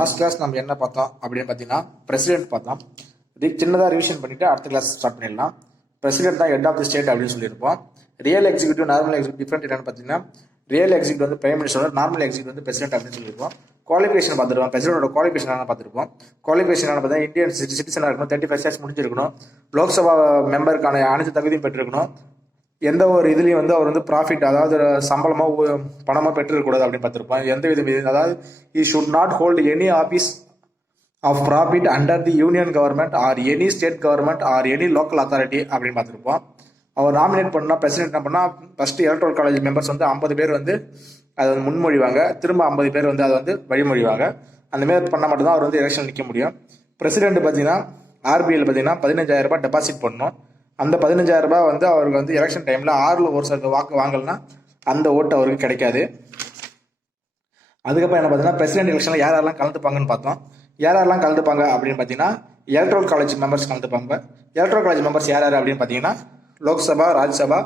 Last class நம்ம என்ன பார்த்தோம் அப்படின்னு பார்த்தீங்கன்னா பிரசிடென்ட் பார்த்தோம். சின்னதாக ரிவிஷன் பண்ணிட்டு அடுத்த கிளாஸ் ஸ்டார்ட் பண்ணிடலாம். பிரசிடென்ட் தான் ஹெட் ஆஃப் தி ஸ்டேட் அப்படின்னு சொல்லியிருப்போம். Real executive normal executive different என்னன்னு பார்த்தீங்கன்னா ரியல் எக்ஸிக்யூட்டிவ் வந்து பிரைம் மினிஸ்டர், நார்மல் எக்ஸிக்யூட்டிவ் வந்து பிரசிடென்ட் அப்படின்னு சொல்லியிருப்போம். குவாலிஃபிகேஷன் பார்த்துருவோம். பிரசிடென்டோட குவாலிஃபிகேஷன் என்ன பார்த்துருப்போம். குவாலிஃபிகேஷன் பார்த்தீங்கன்னா இந்தியன் சிட்டிசனாக இருக்கணும், 35 இயர்ஸ் முடிஞ்சிருக்கணும், லோக்சபா மெம்பருக்கான அனைத்து தகுதியும் பெற்றிருக்கணும், எந்த ஒரு இதுலையும் வந்து அவர் வந்து ப்ராஃபிட் அதாவது சம்பளமோ பணமோ பெற்றுக்கூடாது அப்படின்னு பார்த்துருப்போம். எந்த விதம் அதாவது he should not hold any office of profit under the Union government or any state government or any local authority அப்படின்னு பார்த்துருப்போம். அவர் நாமினேட் பண்ணால் பிரசிடென்ட் என்ன பண்ணால் ஃபஸ்ட்டு எலக்ட்ரல் காலேஜ் மெம்பர்ஸ் வந்து 50 பேர் வந்து அதை வந்து முன்மொழிவாங்க, திரும்ப 50 பேர் வந்து அதை வந்து வழிமொழிவாங்க. அந்த மாதிரி பண்ணால் மட்டும்தான் அவர் வந்து எலெக்ஷன் நிற்க முடியும். பிரசிடென்ட் பார்த்தீங்கன்னா ஆர்பிஐயில் பார்த்தீங்கன்னா 15,000 ரூபாய் டெபாசிட் பண்ணணும். அந்த 15,000 ரூபாய் வந்து அவருக்கு வந்து எலெக்ஷன் டைமில் 6 வாக்கு வாங்கலைன்னா அந்த ஓட்டு அவருக்கு கிடைக்காது. அதுக்கப்புறம் என்ன பார்த்தீங்கன்னா பிரசிடென்ட் எலெக்ஷனில் யாரெல்லாம் கலந்துப்பாங்கன்னு பார்த்தோம். யாரெல்லாம் கலந்துப்பாங்க அப்படின்னு பார்த்தீங்கன்னா எலக்ட்ரல் காலேஜ் மெம்பர்ஸ் கலந்துப்பாங்க. எலக்ட்ரல் காலேஜ் மெம்பர்ஸ் யார் அப்படின்னு பார்த்தீங்கன்னா லோக்சபா, ராஜ்யசபா,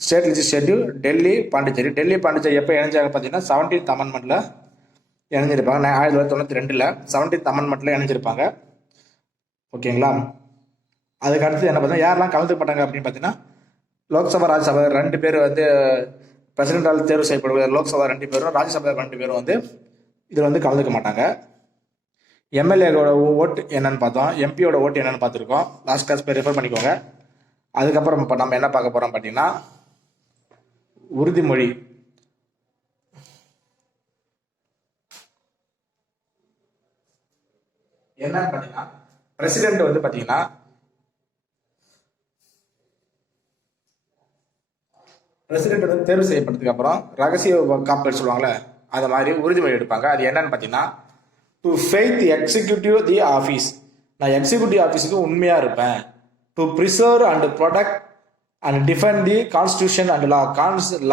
ஸ்டேட் லெஜிஸ்லேட்டிவ், டெல்லி, பாண்டிச்சேரி. டெல்லி, பாண்டிச்சேரி எப்போ இணைஞ்சாங்க பார்த்தீங்கன்னா 17th அமெண்ட்மெண்ட்டில் இணைஞ்சிருப்பாங்க. 1992 17th அமெண்ட்மெண்ட்டில் இணைஞ்சிருப்பாங்க. ஓகேங்களா? அதுக்கு அடுத்து என்ன பார்த்தீங்கன்னா யாரெல்லாம் கலந்துக்க மாட்டாங்க அப்படின்னு பார்த்தீங்கன்னா லோக்சபா, ராஜ்யசபா 2 பேர் வந்து பிரசிடென்டால் தேர்வு செய்யப்படுகிற லோக்சபா 2 பேரும், ராஜ்யசபா 2 பேரும் வந்து இதில் வந்து கலந்துக்க மாட்டாங்க. எம்எல்ஏவோட ஓட்டு என்னன்னு பார்த்தோம், எம்பியோட ஓட்டு என்னன்னு பார்த்துருக்கோம். லாஸ்ட் கிளாஸ் போய் ரெஃபர் பண்ணிக்கோங்க. அதுக்கப்புறம் இப்போ நம்ம என்ன பார்க்க போகிறோம் பார்த்தீங்கன்னா உறுதிமொழி. என்னன்னு பார்த்தீங்கன்னா பிரசிடென்ட் வந்து பார்த்தீங்கன்னா பிரசிடென்ட் வந்து தேர்வு செய்யப்பட்டதுக்கு அப்புறம் ரகசிய காப்பீடு சொல்லுவாங்களே அது மாதிரி உறுதிமொழி எடுப்பாங்க. அது என்னன்னு பார்த்தீங்கன்னா to faith executive the office, நான் எக்ஸிக்யூட்டிவ் ஆஃபீஸுக்கு உண்மையாக இருப்பேன். To preserve and protect and defend the constitution and law,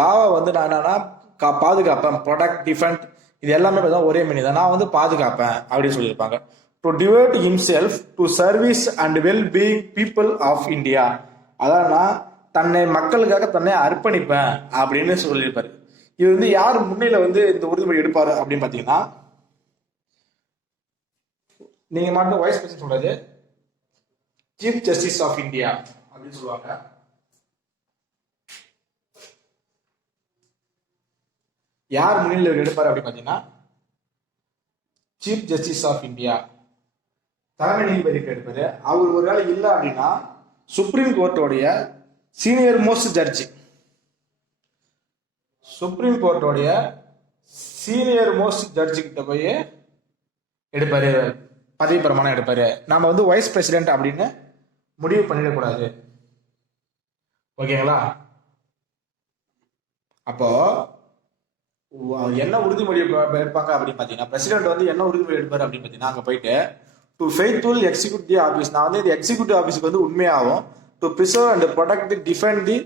லாவை வந்து நான் என்னன்னா பாதுகாப்பேன். ப்ரொடெக்ட், டிஃபெண்ட் இது எல்லாமே பார்த்தீங்கன்னா ஒரே மீனிங் தான். நான் வந்து பாதுகாப்பேன் அப்படின்னு சொல்லியிருப்பாங்க. To devote himself to service and well being people of India, அதான் நான் தன்னை மக்களுக்காக தன்னை அர்ப்பணிப்பேன் அப்படின்னு சொல்லியிருப்பாரு. இது வந்து யார் முன்னில வந்து இந்த உறுதிமொழி எடுப்பாரு அப்படின்னு பார்த்தீங்கன்னா நீங்க மட்டும் வைஸ் பிரசிடென்ட் சொல்றது சீஃப் ஜஸ்டிஸ் ஆஃப் இந்தியா அப்படின்னு சொல்லுவாங்க. யார் முன்னிலை எடுப்பாரு அப்படின்னு பார்த்தீங்கன்னா சீஃப் ஜஸ்டிஸ் ஆஃப் இந்தியா, தலைமை நீதிபதி எடுப்பாரு. அவர் ஒரு வேளை இல்லை அப்படின்னா supreme கோர்ட்டோடைய senior most judge, supreme கோர்ட்டோடைய senior most ஜட்ஜி கிட்ட போய் எடுப்பாரு, பதவி பிரமாணம் எடுப்பாரு. நாம வந்து வைஸ் பிரசிடென்ட் அப்படின்னு முடிவு பண்ணிடக்கூடாது. ஓகேங்களா? அப்போ என்ன உறுதிமொழி எடுப்பாங்க அப்படின்னு பார்த்தீங்கன்னா பிரசிடென்ட் வந்து என்ன உறுதிமொழி எடுப்பாரு அப்படின்னு பார்த்தீங்கன்னா அங்கே போயிட்டு டு ஃபெய்த்ஃபுல் எக்ஸிக்யூட்டிவ் ஆஃபீஸ், நான் வந்து இந்த எக்ஸிக்யூட்டிவ் ஆஃபீஸுக்கு வந்து உண்மையாகும். To preserve and protect the defend the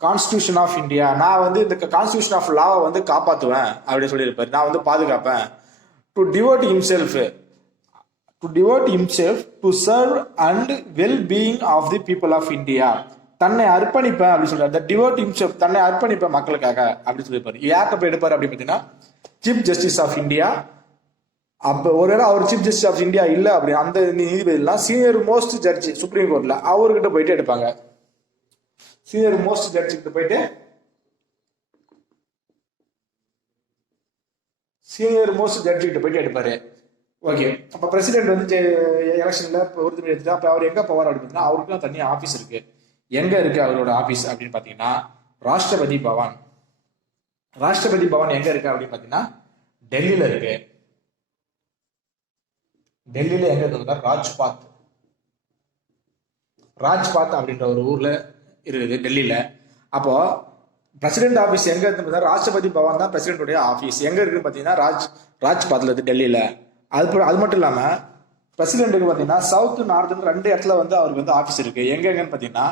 constitution of India, நான் வந்து இந்த கான்ஸ்டியூஷன் ஆஃப் லாவை வந்து காப்பாற்றுவேன் அப்படின்னு சொல்லியிருப்பாரு. நான் வந்து பாதுகாப்பேன். To devote himself, to devote himself to serve and well being of the people of India, தன்னை அர்ப்பணிப்பேன் அப்படின்னு சொல்றாரு. டிவோட் ஹிம்செல்ஃப், தன்னை அர்ப்பணிப்பேன் மக்களுக்காக அப்படின்னு சொல்லியிருப்பாரு. யார்கிட்ட போய் எடுப்பாரு அப்படின்னு பார்த்தீங்கன்னா சீஃப் ஜஸ்டிஸ் ஆஃப் இந்தியா. அப்போ ஒரு அவர் சீஃப் ஜஸ்டிஸ் ஆஃப் இந்தியா இல்லை அப்படி அந்த நீதிபதிலாம் சீனியர் மோஸ்ட் ஜட்ஜி சுப்ரீம் கோர்ட்ல அவர்கிட்ட போயிட்டு எடுப்பாங்க. சீனியர் மோஸ்ட் ஜட்ஜி கிட்ட போயிட்டு சீனியர் மோஸ்ட் ஜட்ஜி கிட்ட போயிட்டு எடுப்பாரு. ஓகே, அப்போ பிரசிடென்ட் வந்து எலெக்ஷன்ல உறுதிமொழி எடுத்துட்டா அப்போ அவர் எங்க போவார் அப்படின்னு பார்த்தீங்கன்னா அவருக்குலாம் தனியாக ஆஃபீஸ் இருக்கு. எங்க இருக்கு அவரோட ஆஃபீஸ் அப்படின்னு பார்த்தீங்கன்னா ராஷ்டிரபதி பவன். ராஷ்டிரபதி பவன் எங்க இருக்கு அப்படின்னு பார்த்தீங்கன்னா டெல்லியில இருக்கு. டெல்லியில எங்க இருக்குதுன்னா ராஜ்பாத், ராஜ்பாத் அப்படின்ற ஒரு ஊர்ல இருக்குது டெல்லியில. அப்போ பிரசிடென்ட் ஆஃபீஸ் எங்க இருக்கு? ராஷ்டிரபதி பவன் தான் பிரசிடென்டோடைய ஆஃபீஸ். எங்க இருக்குன்னு பார்த்தீங்கன்னா ராஜ்பாத்ல இருக்கு டெல்லியில. அது மட்டும் இல்லாம பிரசிடென்ட்டுக்கு பார்த்தீங்கன்னா சவுத் நார்த்னு 2 இடத்துல வந்து அவருக்கு வந்து ஆஃபீஸ் இருக்கு. எங்கன்னு பார்த்தீங்கன்னா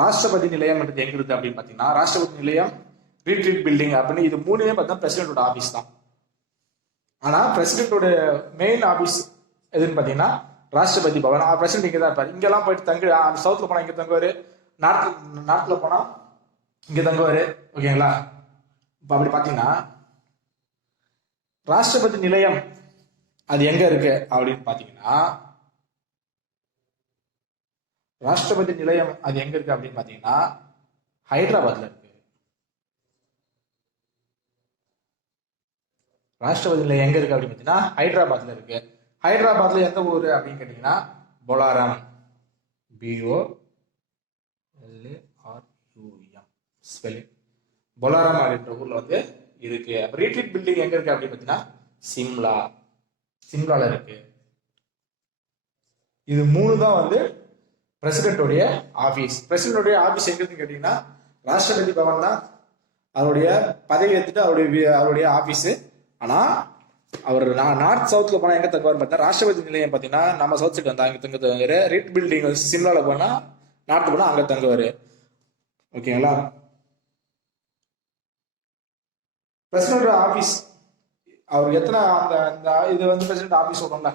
ராஷ்டிரபதி நிலையம் எங்க இருக்கு அப்படின்னு பார்த்தீங்கன்னா ராஷ்டிரபதி நிலையம், ரீட்ரீட் பில்டிங் அப்படின்னு இது 3மே பார்த்தீங்கன்னா பிரசிடென்டோட ஆஃபீஸ் தான். ஆனா பிரசிடென்டோட மெயின் ஆஃபீஸ் எதுன்னு பார்த்தீங்கன்னா ராஷ்டிரபதி பவன். பிரசிடென்ட் இங்கே தான் இருப்பார். இங்கெல்லாம் போயிட்டு தங்கு சவுத்தில் போனால் இங்கே தங்குவார், நார்த்தில் போனால் இங்கே தங்குவார். ஓகேங்களா? இப்போ அப்படி பார்த்தீங்கன்னா ராஷ்டிரபதி நிலையம் அது எங்க இருக்கு அப்படின்னு பாத்தீங்கன்னா, ராஷ்டிரபதி நிலையம் அது எங்க இருக்கு அப்படின்னு பாத்தீங்கன்னா ஹைதராபாத்ல இருக்கு. ராஷ்டிரபதி நிலையம் எங்க இருக்கு அப்படின்னு பாத்தீங்கன்னா ஹைதராபாத்ல இருக்கு. ஹைதராபாத்ல எந்த ஊரு அப்படின்னு கேட்டீங்கன்னா பொலாரம், BOLARUM ஸ்பெல்லிங். பொலாரம் அப்படின்ற ஊர்ல வந்து இருக்கு. ரீட்ரீட் பில்டிங் எங்க இருக்கு அப்படின்னு பாத்தீங்கன்னா சிம்லால இருக்கு. இது 3 தான் வந்து பிரசிடென்டோடைய ஆபீஸ். பிரசிடென்டோடைய ஆபீஸ் எங்க இருக்குன்னு கேட்டீங்கன்னா ராஷ்டிரபதி பவன் தான் அவருடைய பதவி எடுத்துட்டு அவருடைய ஆபீஸ். ஆனா அவர் நார்த் சவுத்ல போனா எங்க தங்குவார் பார்த்தா ராஷ்டிரபதி நிலையம் பாத்தீங்கன்னா நம்ம சவுத் சைடு வந்தா அங்க தங்குவாரு. ரீட் பில்டிங் சிம்லால போனா நார்த் போனா அங்க தங்குவாரு. ஓகேங்களா? பிரசிடென்ட் ஆபீஸ் அவர் எத்தனை அந்த இது வந்து பிரசிடென்ட் ஆபீஸ் சொல்றோம்ல,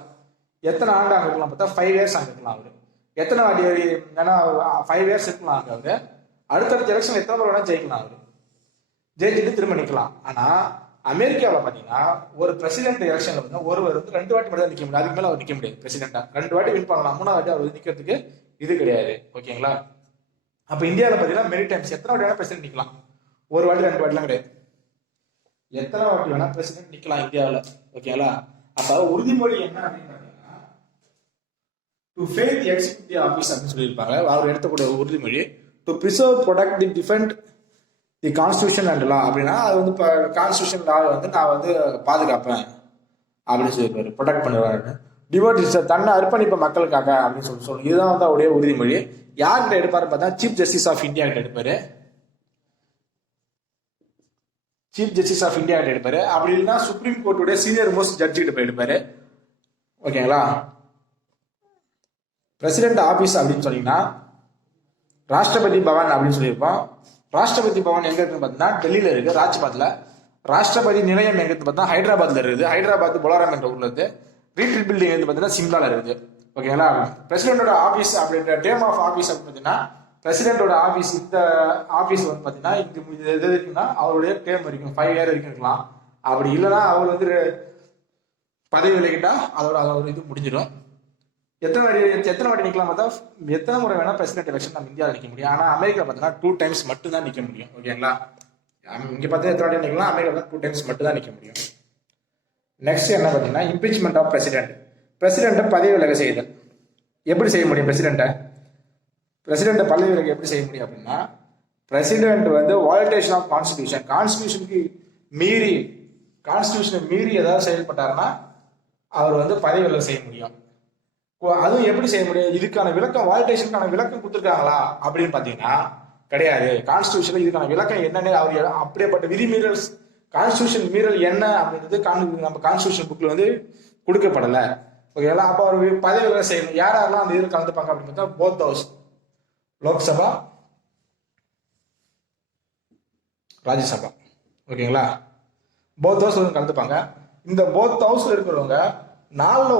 எத்தனை ஆண்டு அங்க இருக்கலாம் பார்த்தா 5 இயர்ஸ் அங்க இருக்கலாம். அவரு எத்தனை வாட்டி ஏன்னா 5 இயர்ஸ் இருக்கலாம் அங்க. அவரு அடுத்தடுத்த எலெக்ஷன் எத்தனை முறை வேணா ஜெயிக்கலாம். அவரு ஜெயிச்சுட்டு திரும்ப நிக்கலாம். ஆனா அமெரிக்காவில் பாத்தீங்கன்னா ஒரு பிரசிடென்ட் எலெக்ஷன்ல வந்து ஒருவர் வந்து 2 வாட்டி மட்டும் தான் நிக்க முடியும். அதுக்கு மேல அவர் நிக்க முடியாது. பிரசிடென்டா 2 வாட்டி வின் பண்ணலாம், 3வது வாட்டி அவர் நிக்கிறதுக்கு இது கிடையாது. ஓகேங்களா? அப்ப இந்தியாவில் பாத்தீங்கன்னா மெனி டைம்ஸ் எத்தனை வாட்டி வேணா பிரசிடென்ட் நிக்கலாம். 1 வாட்டி 2 வாட்டிலாம் கிடையாது. எத்தனை வாட்டி வேணா பிரசிடென்ட் நிக்கலாம் இந்தியாவில். ஓகேங்களா? அப்ப உறுதிமொழி என்ன அப்படின்னு பாத்தீங்கன்னா to faith the executive office அப்படின்னு சொல்லியிருப்பாங்க. அவர் எடுத்தக்கூடிய உறுதிமொழி to preserve, protect, the defend the constitution and லா அப்படின்னா அது வந்து இப்போ கான்ஸ்டியூஷன் லா வந்து நான் வந்து பாதுகாப்பேன் அப்படின்னு சொல்லியிருப்பாரு. ப்ரொடெக்ட் பண்ணுவாரு. டிவோட் தன்னை அர்ப்பணிப்ப மக்களுக்காக அப்படின்னு சொல்லி இதுதான் வந்து அவருடைய உறுதிமொழி. யார்கிட்ட எடுப்பாரு பார்த்தா சீஃப் ஜஸ்டிஸ் ஆஃப் இந்தியா கிட்ட எடுப்பாரு. சீஃப் ஜஸ்டிஸ் ஆஃப் இந்தியா கிட்ட எடுப்பாரு. அப்படி இல்லைன்னா சுப்ரீம் கோர்ட்டுடைய சீனியர் மோஸ்ட் ஜட்ஜி கிட்ட போய் எடுப்பாரு. ஓகேங்களா? பிரசிடென்ட் ஆபீஸ் அப்படின்னு சொன்னீங்கன்னா ராஷ்டிரபதி பவன் அப்படின்னு சொல்லியிருப்போம். ராஷ்டிரபதி பவன் எங்க இருக்குன்னு பார்த்தீங்கன்னா டெல்லியில இருக்கு, ராஜ்பாத்ல. ராஷ்டிரபதி நிலையம் எங்க இருக்கு பார்த்தா ஹைதராபாத்ல இருக்குது. ஹைதராபாத் பொலாரம் என்ற ஊர்ல இருக்கு. ரீட்ரீட் பில்டிங் வந்து பார்த்தீங்கன்னா சிம்லால இருக்குது. ஓகேங்களா? பிரசிடென்டோட ஆபீஸ் அப்படின்ற டேம் ஆஃப் ஆபீஸ் அப்படின்னு பார்த்தீங்கன்னா பிரசிடென்டோட ஆபீஸ் இந்த ஆபீஸ் வந்து பார்த்தீங்கன்னா இது எது இருக்குன்னா அவருடைய டேம் வரைக்கும் 5 இயர் வரைக்கும் இருக்கலாம். அப்படி இல்லைன்னா அவர் வந்து பதவி விலகிட்டா அதோட இது முடிஞ்சிடும். எத்தனை வாட்டி நிக்கலாம் பார்த்தா எத்தனை முறை வேணா பிரசிடென்ட் எலெக்ஷன் நம்ம இந்தியாவில் நிற்க முடியும். ஆனா அமெரிக்கா பார்த்தீங்கன்னா 2 டைம்ஸ் மட்டும் தான் நிற்க முடியும். ஓகேங்களா? இங்க பார்த்தா எத்தனை வாட்டி நிக்கலாம், அமெரிக்கா 2 டைம்ஸ் மட்டும் தான் நிற்க முடியும். நெக்ஸ்ட் என்ன பார்த்தீங்கன்னா இம்பீச்மெண்ட் ஆஃப் பிரசிடென்ட். பிரசிடென்ட்டை பதவி விலக செய்தல். எப்படி செய்ய முடியும் பிரசிடென்ட்டை பதவி விலக எப்படி செய்ய முடியும் அப்படின்னா பிரசிடென்ட் வந்து வயலேஷன் ஆஃப் கான்ஸ்டியூஷனுக்கு மீறி ஏதாவது செயல்பட்டாருன்னா அவர் வந்து பதவி விலக செய்ய முடியும். அதுவும் எப்படி செய்ய முடியும்? இதுக்கான விளக்கம் வயலேஷனுக்கான விளக்கம் கொடுத்துருக்காங்களா அப்படின்னு பாத்தீங்கன்னா கிடையாது. கான்ஸ்டியூஷன்ல இதுக்கான விளக்கம் என்னன்னு அவர் அப்படியேப்பட்ட விதிமீறல் கான்ஸ்டியூஷன் மீறல் என்ன அப்படின்றது நம்ம கான்ஸ்டியூஷன் புக்ல வந்து கொடுக்கப்படலை. ஓகேங்களா? அப்போ அவர் பதவி விலக செய்யணும். யாரெல்லாம் அந்த இதில் கலந்துப்பாங்க அப்படின்னு பார்த்தா போத் ஹவுஸ், லோக்சபா, ராஜ்யசபா. ஓகேங்களா? போத் ஹவுஸ் கலந்துப்பாங்க. இந்த போத் ஹவுஸ்ல இருக்கிறவங்க 4ல்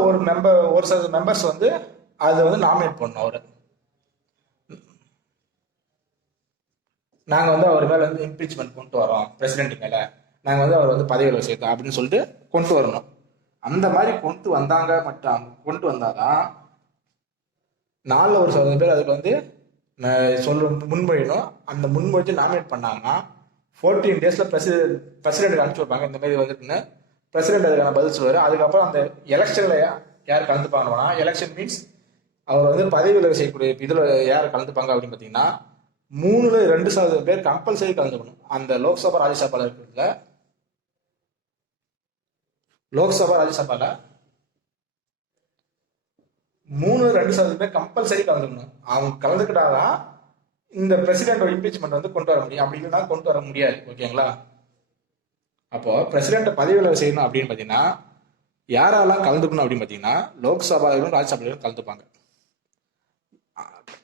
ஒரு சில மெம்பர்ஸ் வந்து அதை வந்து நாமினேட் பண்ணணும். அவரு நாங்க வந்து அவர் மேல வந்து இம்பீச்மெண்ட் கொண்டு வரோம், பிரசிடென்ட் மேல நாங்க வந்து அவர் வந்து பதவியில் சேர்த்தோம் அப்படின்னு சொல்லிட்டு கொண்டு வரணும். அந்த மாதிரி கொண்டு வந்தாதான் 4ல் ஒரு சில பேர் அதுக்கு வந்து முன்மொழியணும். அந்த முன்மொழிஞ்சு நாமினேட் பண்ணாங்கன்னா 14 டேஸ்ல பிரசிடென்ட் அனுப்பிச்சு வைப்பாங்க. இந்த மாதிரி வந்துட்டுன்னு பிரசிடென்ட் அதுக்கான பதில் சொல்லுவாரு. அதுக்கப்புறம் அந்த எலெக்ஷன்ல யார் கலந்துப்பாங்கன்னா எலெக்ஷன் மீன்ஸ் அவர் வந்து பதவி விலக செய்யக்கூடிய இதுல யார் கலந்துப்பாங்க அப்படின்னு பாத்தீங்கன்னா 3ல் 2% பேர் கம்பல்சரி கலந்துக்கணும். அந்த லோக்சபா ராஜ்யசபால இருக்கிறதுல 3-2% பேர் கம்பல்சரி கலந்துக்கணும். அவங்க கலந்துக்கிட்டாதான் இந்த பிரசிடென்ட் இம்பீச்மெண்ட் வந்து கொண்டு வர முடியும். அப்படி இல்லைன்னா கொண்டு வர முடியாது. ஓகேங்களா? அப்போ பிரசிடென்ட் பதவி விலக செய்யணும் அப்படின்னு பாத்தீங்கன்னா யாரெல்லாம் கலந்துக்கணும் அப்படின்னு பாத்தீங்கன்னா லோக்சபாவிலும் ராஜ்யசபாவிலும் கலந்துப்பாங்க.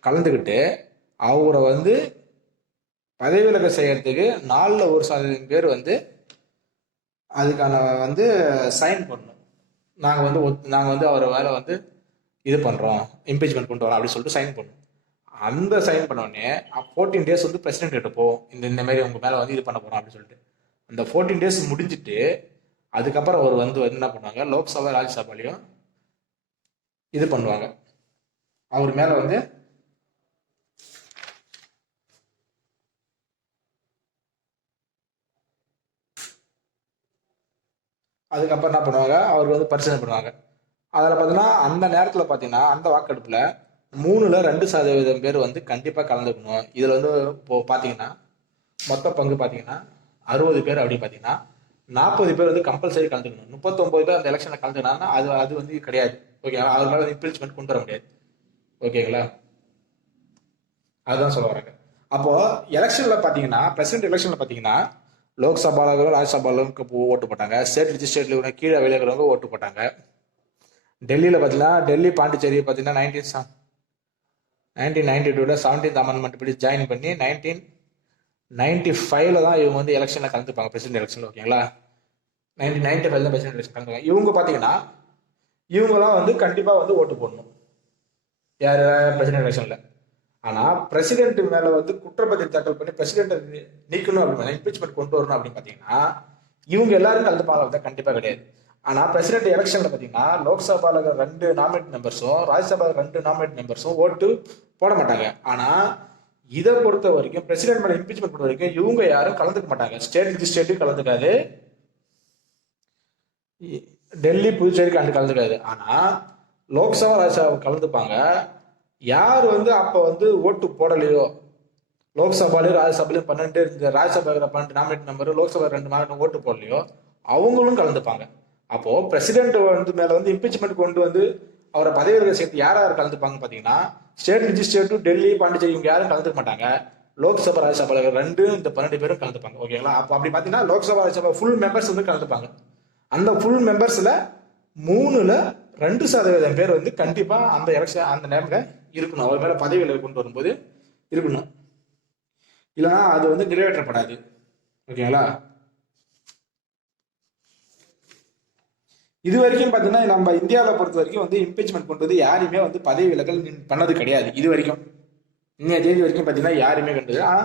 கலந்துக்கிட்டு அவரை வந்து பதவி விலக செய்யறதுக்கு 4ல் 1% பேர் வந்து அதுக்கான வந்து சைன் பண்ணணும். நாங்க வந்து அவரை வேலை வந்து இது பண்றோம், இம்பீச்மெண்ட் கொண்டு வரோம் அப்படின்னு சொல்லிட்டு சைன் பண்ணணும். அந்த சைன் பண்ண உடனே 14 டேஸ் வந்து பிரசிடென்ட் கிட்ட போவோம். இந்த மாதிரி உங்க மேல வந்து இது பண்ண போறோம் அப்படின்னு சொல்லிட்டு அந்த 14 டேஸ் முடிஞ்சிட்டு அதுக்கப்புறம் அவர் வந்து என்ன பண்ணுவாங்க, லோக்சபா ராஜ்யசபாலையும் இது பண்ணுவாங்க. அவர் மேல வந்து அதுக்கப்புறம் என்ன பண்ணுவாங்க, அவருக்கு வந்து பரிசீலனை பண்ணுவாங்க. அதில் பார்த்தீங்கன்னா அந்த நேரத்தில் பார்த்தீங்கன்னா அந்த வாக்கெடுப்பில் 2% பேர் வந்து கண்டிப்பாக கலந்துக்கணும். இதில் வந்து இப்போ பார்த்தீங்கன்னா மொத்த பங்கு பார்த்தீங்கன்னா 60 பேர் அப்படின்னு பார்த்தீங்கன்னா 40 பேர் வந்து கம்பல்சரி கலந்துக்கணும். 39 பேர் அந்த எலெக்ஷனில் கலந்துக்கினாங்கன்னா அது வந்து கிடையாது. ஓகேங்களா, அவர் மேலே வந்து இம்பீச்மெண்ட் கொண்டு வர முடியாது. ஓகேங்களா, அதுதான் சொல்ல வராங்க. அப்போ எலெக்ஷன்ல பாத்தீங்கன்னா, பிரசிடென்ட் எலெக்ஷன்ல பாத்தீங்கன்னா லோக்சபால ராஜ்யசபால ஓட்டு போட்டாங்க. ஸ்டேட் லெஜிஸ்லேட்டிவ்ல கீழே விளையாடுறவங்க ஓட்டு போட்டாங்க. டெல்லியில பாத்தீங்கன்னா டெல்லி பாண்டிச்சேரி பாத்தீங்கன்னா 1992 17th அமெண்ட்மெண்ட் படி ஜாயின் பண்ணி 1995 தான் இவங்க வந்து எலெக்ஷன்ல கலந்துப்பாங்க, பிரசிடென்ட் எலெக்ஷன்ல. ஓகேங்களா, 1995 தான் பிரசிடென்ட் எலெக்ஷன் கலந்துப்பாங்க. இவங்க பாத்தீங்கன்னா இவங்கலாம் வந்து கண்டிப்பா வந்து ஓட்டு போடணும் யாரு பிரசிடென்ட் எலெக்ஷன்ல. ஆனா பிரசிடென்ட் மேல வந்து குற்றப்பத்திரிகை தாக்கல் பண்ணி பிரசிடென்ட் நீக்கணும் அப்படின்னு இம்பீச்மெண்ட் கொண்டு வரணும் அப்படின்னு பாத்தீங்கன்னா இவங்க எல்லாரும் கலந்துப்பாங்க கண்டிப்பா கிடையாது. ஆனா பிரசிடென்ட் எலெக்ஷன்ல பாத்தீங்கன்னா லோக்சபால 2 நாமினேட் மெம்பர்ஸும் ராஜ்யசபால 2 நாமினேட் மெம்பர்ஸும் ஓட்டு போட மாட்டாங்க. ஆனா இதை பொறுத்த வரைக்கும் பிரசிடென்ட் மேல இம்பீச்மெண்ட் பொறுத்த வரைக்கும் இவங்க யாரும் கலந்துக்க மாட்டாங்க. ஸ்டேட் லெஜிஸ்லேட்டிவ் கலந்துக்காது, டெல்லி புதுச்சேரிக்கு அண்டு கலந்துக்காது. ஆனா லோக்சபா ராஜ்யசபா கலந்துப்பாங்க. யார் வந்து அப்ப வந்து ஓட்டு போடலையோ, லோக்சபாலையும் ராஜ்யசபாலையும் 12 Rajya Sabha 12 nominate number, Lok Sabha 2 nominate ஓட்டு போடலையோ அவங்களும் கலந்துப்பாங்க. அப்போ பிரசிடென்ட் வந்து மேல வந்து இம்பீச்மெண்ட் கொண்டு வந்து அவரை பதவியில் சேர்த்து யார் யார் கலந்துப்பாங்க பாத்தீங்கன்னா ஸ்டேட் லெஜிஸ்லேட்டிவ் டெல்லி பாண்டிச்சேரி இவங்க யாரும் கலந்துக்க மாட்டாங்க. லோக்சபா ராஜ்யசபா 2 இந்த 12 பேரும் கலந்துப்பாங்க. ஓகேங்களா, அப்போ அப்படி பாத்தீங்கன்னா லோக்சபா ராஜ்யசபா ஃபுல் மெம்பர்ஸ் வந்து கலந்துப்பாங்க. அந்த ஃபுல் மெம்பர்ஸ்ல 2% பேர் வந்து கண்டிப்பா அந்த எலெக்ஷன் அந்த நேரத்துல இருக்கணும். அவர் மேல பதவிகளை கொண்டு வரும்போது இருக்கணும், இல்லைன்னா அது வந்து நிறைவேற்றப்படாது. ஓகேங்களா, இது வரைக்கும் பாத்தீங்கன்னா நம்ம இந்தியாவை பொறுத்த வரைக்கும் வந்து இம்பீச்மெண்ட் கொண்டு வந்து யாருமே வந்து பதவி விலகல் பண்ணது கிடையாது. இது வரைக்கும் இன்னைய தேதி வரைக்கும் பாத்தீங்கன்னா யாருமே கண்டது. ஆனா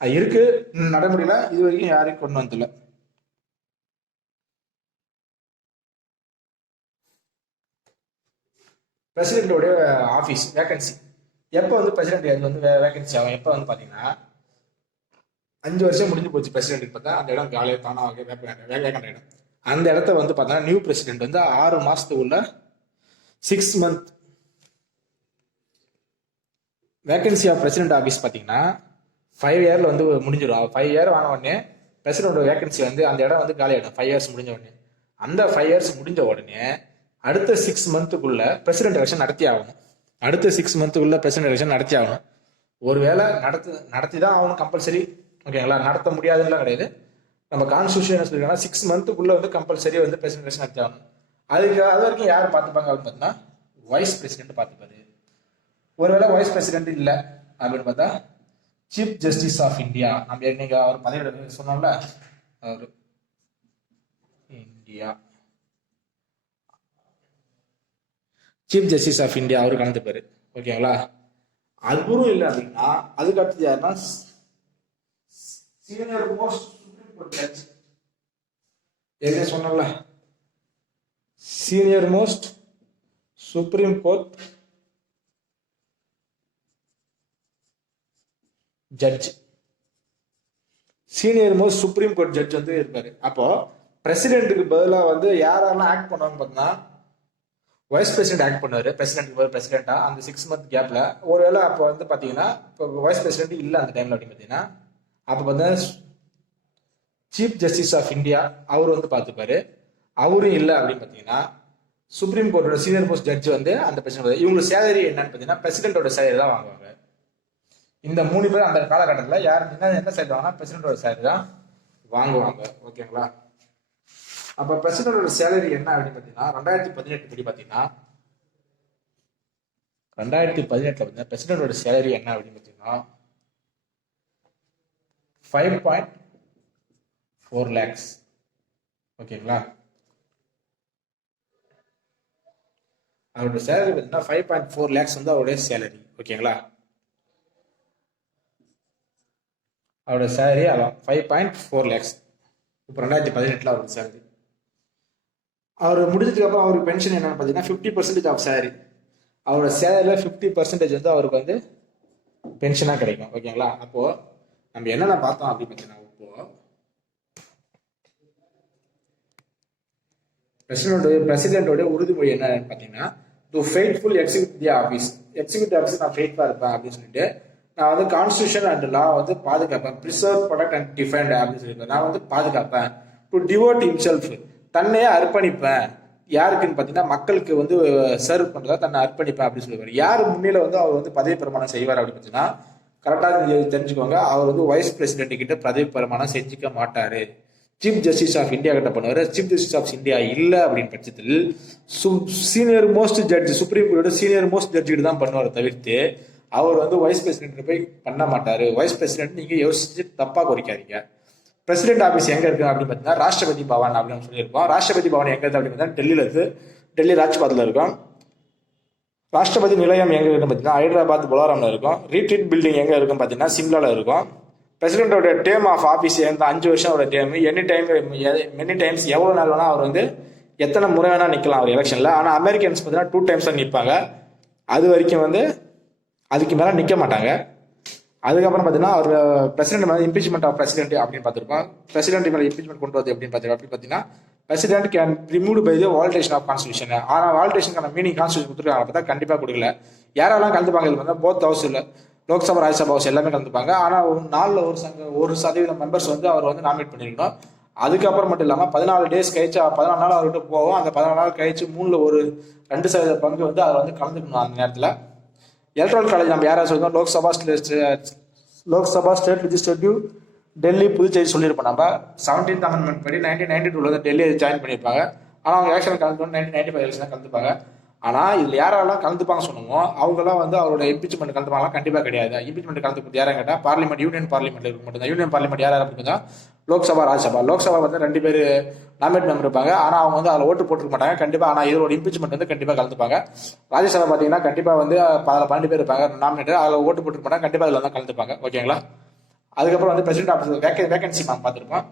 அது இருக்கு நடைமுறையில, இது வரைக்கும் யாரையும் கொண்டு வந்ததில்ல. பிரசிடென்டோடைய ஆஃபீஸ் வேகன்சி எப்போ வந்து பிரசிடென்ட் வந்து வேகன்சி ஆகும் எப்போ வந்து பார்த்தீங்கன்னா 5 வருஷம் முடிஞ்சு போச்சு பிரசிடென்ட் பார்த்தா அந்த இடம் காலையில் தானாக வேகண்ட் இடம். அந்த இடத்த வந்து பார்த்தா நியூ பிரசிடென்ட் வந்து 6 மாசத்துக்குள்ள 6 month vacancy of president office பார்த்தீங்கன்னா 5 இயர்ல வந்து முடிஞ்சிடும். 5 இயர் ஆன உடனே பிரசிடென்ட் வேகன்சி வந்து அந்த இடம் வந்து காலி ஆகிடும் 5 இயர்ஸ் முடிஞ்ச உடனே. அந்த 5 இயர்ஸ் முடிஞ்ச உடனே அடுத்த 6 மந்த்துக்குள்ள பிரசிடென்ட் எலெக்ஷன் நடத்தி ஆகணும். அடுத்த 6 மந்த்துக்குள்ள பிரசிடென்ட் எலெக்ஷன் நடத்தி ஆகணும். ஒருவேளை நடத்தி தான் ஆகணும் கம்பல்சரி. ஓகேங்களா, நடத்த முடியாதுன்னு கிடையாது. நம்ம கான்ஸ்டியூஷன் சொல்லிருக்கோம்னா 6 மந்த்துக்குள்ள வந்து கம்பல்சரி வந்து பிரசிடென்ட் எலெக்ஷன் நடத்தி ஆகணும். அது வரைக்கும் யார் பார்த்துப்பாங்க அப்படின்னு பார்த்தீங்கன்னா வைஸ் பிரசிடென்ட் பார்த்துப்பாரு. ஒருவேளை வைஸ் பிரசிடென்ட் இல்லை அப்படின்னு பார்த்தா சீஃப் ஜஸ்டிஸ் ஆஃப் இந்தியா, நம்ம இன்னைக்கு அவர் பதவியோட சொன்னோம்ல, அவர் India chief justice of India அவரு கலந்துப்பாரு. ஓகேங்களா, அதுவும் இல்லை அப்படின்னா அதுக்கு அடுத்து யாருன்னா senior most supreme court judge. என்ன சொன்னல, senior most supreme court judge, senior most supreme court judge வந்து இருப்பாரு. அப்போ பிரசிடென்ட்டுக்கு பதிலாக வந்து யாரெல்லாம் ஆக்ட் பண்ணுவாங்க பார்த்தீங்கன்னா வைஸ் பிரசிடென்ட் ஆக்ட் பண்ணுவாரு. பிரசிடென்டா அந்த 6 மந்த் கேப்ல ஒருவேளை அப்போ வந்து பாத்தீங்கன்னா இப்போ வைஸ் பிரசிடென்ட் இல்லை அந்த டைம்ல அப்படின்னு பார்த்தீங்கன்னா அப்போ பார்த்தீங்கன்னா சீஃப் ஜஸ்டிஸ் ஆஃப் இந்தியா அவர் வந்து பார்த்துப்பாரு. அவரும் இல்லை அப்படின்னு பார்த்தீங்கன்னா சுப்ரீம் கோர்ட்டோட சீனியர் மோஸ்ட் ஜட்ஜ் வந்து அந்த பிரசிடென்ட். இவங்க சேலரி என்னன்னு பார்த்தீங்கன்னா பிரசிடென்டோட சேலரி தான் வாங்குவாங்க. இந்த 3 பேர் அந்த காலகட்டத்தில் யார் என்ன சேலரி வாங்கினா பிரசிடென்டோட சேலரி தான் வாங்குவாங்க. ஓகேங்களா, அப்ப பிரசிடென்டோட சேலரி என்ன அப்படின்னு பார்த்தீங்கன்னா 2018 படி பார்த்தீங்கன்னா 2018 பிரசிடென்டோட சேலரி என்ன அப்படின்னு பார்த்தீங்கன்னா 5.4 lakhs. ஓகேங்களா, அவருடைய சேலரி பார்த்தீங்கன்னா 5.4 lakhs வந்து அவருடைய சேலரி. ஓகேங்களா, அவருடைய சேலரி அதான் 5.4 lakhs. இப்போ 2018 அவருடைய சேலரி அவர் முடிஞ்சதுக்கு அப்புறம் அவருக்கு பென்ஷன் என்னன்னு பார்த்தீங்கன்னா 50% ஆஃப் சேலரி. அவரோட சேலரியில் 50% வந்து அவருக்கு வந்து பென்ஷனாக கிடைக்கும். ஓகேங்களா? அப்போ நம்ம என்னென்ன பார்த்தோம் அப்படின்னு பார்த்தீங்கன்னா, இப்போ பிரசிடென்டோட உறுதிமொழி என்னன்னு பார்த்தீங்கன்னா, to faithful execute the office. Executive office நான் ஃபெய்த்ஃபுல்லாக இருப்பேன் அப்படின்னு சொல்லிட்டு, நான் வந்து கான்ஸ்டியூஷன் அண்ட் லா வந்து பாதுகாப்பேன். ப்ரிசர்வ், ப்ரொடெக்ட் அண்ட் டிஃபெண்ட் அப்படின்னு சொல்லியிருப்பேன். நான் வந்து பாதுகாப்பேன். டு டிவோட் ஹிம்செல்ஃப், தன்னையே அர்ப்பணிப்பேன். யாருக்குன்னு பார்த்தீங்கன்னா, மக்களுக்கு வந்து சர்வ் பண்ணுறதா தன்னை அர்ப்பணிப்பேன் அப்படின்னு சொல்லுவார். யார் முன்னில வந்து அவர் வந்து பதவி பிரமாணம் செய்வார் அப்படின்னு பார்த்தீங்கன்னா, கரெக்டாக தெரிஞ்சுக்கோங்க, அவர் வந்து வைஸ் பிரசிடென்ட் கிட்ட பதவி பிரமாணம் செஞ்சுக்க மாட்டாரு. சீஃப் ஜஸ்டிஸ் ஆஃப் இந்தியா கிட்ட பண்ணுவார். சீஃப் ஜஸ்டிஸ் ஆஃப் இந்தியா இல்லை அப்படின்னு பட்சத்தில் சீனியர் மோஸ்ட் ஜட்ஜ், சுப்ரீம் கோர்ட்டோட சீனியர் மோஸ்ட் ஜட்ஜ் கிட்ட தான் பண்ணுவார். தவிர்த்து அவர் வந்து வைஸ் பிரசிடென்ட் போய் பண்ண மாட்டாரு. வைஸ் பிரசிடென்ட் நீங்க யோசிச்சு தப்பா குறிக்காதீங்க. பிரசிடென்ட் ஆஃபீஸ் எங்க இருக்கு அப்படின்னு பார்த்தீங்கன்னா, ராஷ்டிரபதி பவன் அப்படின்னு சொல்லியிருக்கோம். ராஷ்டிரபதி பவன் எங்க இருக்கு அப்படின்னு பார்த்தீங்கன்னா, டெல்லியில இருக்கு. டெல்லி ராஜ்பாத்ல இருக்கும். ராஷ்டிரபதி நிலையம் எங்க இருக்குன்னு பார்த்தீங்கன்னா, ஹைதராபாத் புலாராம்ல இருக்கும். ரீட்ரீட் பில்டிங் எங்க இருக்குன்னு பார்த்தீங்கன்னா, சிம்லால இருக்கும். பிரசிடென்டோட டேர்ம் ஆஃப் ஆஃபீஸ் எந்த 5 வருஷம் அவரோட டேர்ம். மெனி டைம்ஸ் எவ்வளோ நாள் வேணா அவர் வந்து எத்தனை முறை வேணா நிற்கலாம் அவர் எலெக்ஷனில். ஆனால் அமெரிக்கன்ஸ் பார்த்தீங்கன்னா 2 டைம்ஸ் தான் நிற்பாங்க. அது வரைக்கும் வந்து அதுக்கு மேலே நிற்க மாட்டாங்க. அதுக்கப்புறம் பார்த்தீங்கன்னா, அவர் பிரசிடென்ட் மேலே இம்பீச்மெண்ட் ஆஃப் பிரசிடென்ட் அப்படின்னு பார்த்துருப்போம். பிரசிடென்ட் மேலே இம்பீச்மெண்ட் கொண்டு வரது அப்படின்னு பார்த்தீங்கன்னா, president can remove by the violation of constitution. ஆனால் வால்டேஷனுக்கான மீனிங் கான்ஸ்டியூஷன் கொடுத்துருக்காங்க பார்த்தா கண்டிப்பாக கொடுக்கல. யாரெல்லாம் கலந்துப்பாங்க இது வந்து போத் ஹவுஸ் இல்லை, லோக்சபா ராஜ்யசபா ஹவுஸ் எல்லாமே கலந்துப்பாங்க. ஆனால் 4% மெம்பர்ஸ் வந்து அவர் வந்து நாமினேட் பண்ணியிருக்கணும். அதுக்கப்புறம் மட்டும் இல்லாமல் 14 டேஸ் கழிச்சு 14 நாள் அவர்கிட்ட போவோம். அந்த 14 நாள் கழிச்சு 2% பங்கு வந்து அவர் வந்து கலந்துக்கணும். அந்த நேரத்தில் எலக்ட்ரல் காலேஜ் நம்ம யாராவது சொல்லுவோம், லோக்சபா ஸ்டேட் லெஜிஸ்லேட்டிவ் டெல்லி புதுச்சேரி சொல்லியிருப்போம். நம்ம 17th அமெண்ட்மெண்ட் படி 1992 வந்து டெல்லி ஜாயின் பண்ணியிருப்பாங்க. ஆனால் அவங்க எலெக்ஷன் கலந்துக்கணும் 1995 எலெக்ஷன் கலந்துப்பாங்க. ஆனால் இதில் யாரெல்லாம் கலந்துப்பாங்க சொன்னோமோ அவங்களாம் வந்து அவரோட இம்பீச்மெண்ட் கலந்துப்பாங்களா? கண்டிப்பாக கிடையாது. இம்பீச்மெண்ட் கலந்துக்கிறது யாரும் கேட்டால் பார்லிமெண்ட், யூனியன் பார்லிமெண்ட்ல இருக்க மட்டும். யூனியன் பார்லிமெண்ட் யார் அப்படின்னா லோக்சபா ராஜ்யசபா. லோக்சபா வந்து 2 பேர் நாமினேட் மெம்பர் இருப்பாங்க. ஆனால் அவங்க வந்து அதில் ஓட்டு போட்டுருக்க மாட்டாங்க கண்டிப்பாக. ஆனால் இதோட இம்பீச்மெண்ட் வந்து கண்டிப்பாக கலந்துப்பாங்க. ராஜ்யசபா பார்த்தீங்கன்னா கண்டிப்பாக வந்து அதில் 12 பேர் இருப்பாங்க நாமினேட். அதில் ஓட்டு போட்டுருக்க மாட்டாங்க கண்டிப்பாக அதில் தான் கலந்துப்பாங்க. ஓகேங்களா? அதுக்கப்புறம் வந்து பிரசிடென்ட் ஆஃபீஸ் வேகன்சி நம்ம பார்த்துருப்போம்.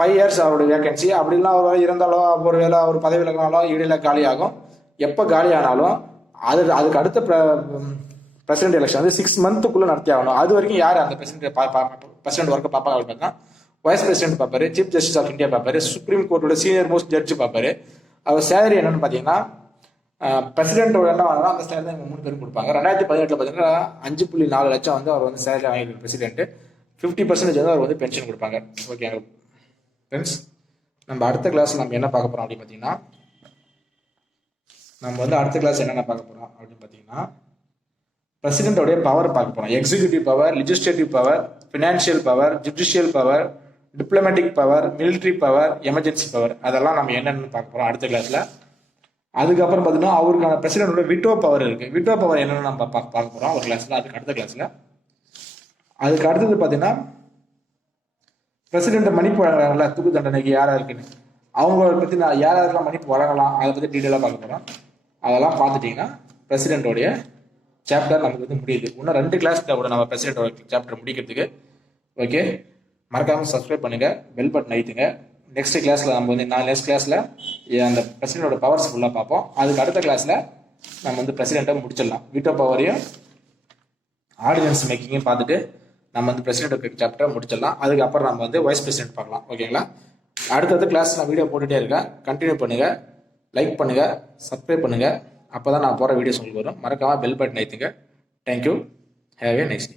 5 years அவருடைய வேகன்சி. அப்படிலாம் அவர் இருந்தாலோ ஒரு வேலை அவர் பதவி விலகினாலோ இடையில காலியாகும். எப்போ காலி ஆனாலும் அதுக்கு அடுத்த பிரசிடென்ட் எலெக்ஷன் வந்து 6 monthக்குள்ள நடத்தி ஆகணும். அது வரைக்கும் யார் அந்த பிரசிடென்ட் ஒர்க்கை பார்ப்பாங்க அப்படின்னு பார்த்தா, வைஸ் பிரசிடென்ட் பார்ப்பாரு, சீஃப் ஜஸ்டிஸ் ஆஃப் இந்தியா பார்ப்பாரு, சுப்ரீம் கோர்ட்டோட சீனியர் மோஸ்ட் ஜட்ஜ் பார்ப்பாரு. அவர் சேலரி என்னன்னு பார்த்தீங்கன்னா, பிரசிடென்ட்டோட என்ன வாங்கினா அந்த சேலரி தான் இவங்க 3 பேரும் கொடுப்பாங்க. 2018 பார்த்தீங்கன்னா 5.4 லட்சம் வந்து அவர் வந்து சேலரி வாங்கிட்டு பிரசிடென்ட். 50% வந்து அவர் வந்து பென்ஷன் கொடுப்பாங்க. ஓகே ஃப்ரெண்ட்ஸ், நம்ம அடுத்த கிளாஸ் நம்ம என்ன பார்க்க போகிறோம் அப்படின்னு பார்த்தீங்கன்னா, நம்ம வந்து அடுத்த கிளாஸ் என்னென்ன பார்க்க போகிறோம் அப்படின்னு பார்த்தீங்கன்னா, பிரசிடென்ட்டோடைய பவர் பார்க்க போகிறோம். Executive power, legislative power, financial power, judicial power, diplomatic power, military power, emergency power, அதெல்லாம் நம்ம என்னென்னு பார்க்க போகிறோம் அடுத்த கிளாஸில். அதுக்கப்புறம் பார்த்தீங்கன்னா அவருக்கான பிரசிடென்ட்டோட விட்டோ பவர் இருக்குது. விட்டோ பவர் என்னென்னு நம்ம பார்க்க போகிறோம் ஒரு கிளாஸில், அதுக்கு அடுத்த கிளாஸில். அதுக்கு அடுத்தது பார்த்தீங்கன்னா, பிரசிடென்ட் மன்னிப்பு வழங்குறாங்கல்ல தூக்கு தண்டனைக்கு யாராக இருக்குன்னு, அவங்கள பற்றி நான் யாரெல்லாம் மன்னிப்பு வழங்கலாம் அதை பற்றி டீட்டெயிலாக பார்க்க போகிறோம். அதெல்லாம் பார்த்துட்டிங்கன்னா பிரசிடென்ட்டோடைய சாப்டர் நமக்கு வந்து முடியுது. இன்னும் 2 கிளாஸ் கூட நம்ம பிரசிடென்ட்டோட சாப்டர் முடிக்கிறதுக்கு. ஓகே, மறக்காமல் சப்ஸ்கிரைப் பண்ணுங்கள், பெல் பட்டன் அழுத்துங்க. நெக்ஸ்ட் கிளாஸில் நம்ம வந்து நெக்ஸ்ட் கிளாஸில் அந்த பிரசிடென்ட்டோட பவர்ஸ் ஃபுல்லாக பார்ப்போம். அதுக்கு அடுத்த கிளாஸில் நம்ம வந்து பிரசிடென்ட்டை முடிச்சிடலாம். வீட்டோ பவரையும் ஆர்டினன்ஸ் மேக்கிங்கையும் பார்த்துட்டு நம்ம வந்து பிரசிடென்ட் சாப்டர் முடிச்சிடலாம். அதுக்கப்புறம் நம்ம வந்து வைஸ் பிரசிடென்ட் பார்க்கலாம். ஓகேங்களா? அடுத்தடுத்த கிளாஸ் நான் வீடியோ போட்டுகிட்டே இருக்கேன். கண்டினியூ பண்ணுங்கள், லைக் பண்ணுங்கள், சப்ஸ்கிரைப் பண்ணுங்கள். அப்போ தான் நான் போகிற வீடியோஸ் உங்களுக்கு வரும். மறக்காமல் பெல் பட்டன் அழுத்துங்க. Thank you. Have a nice day.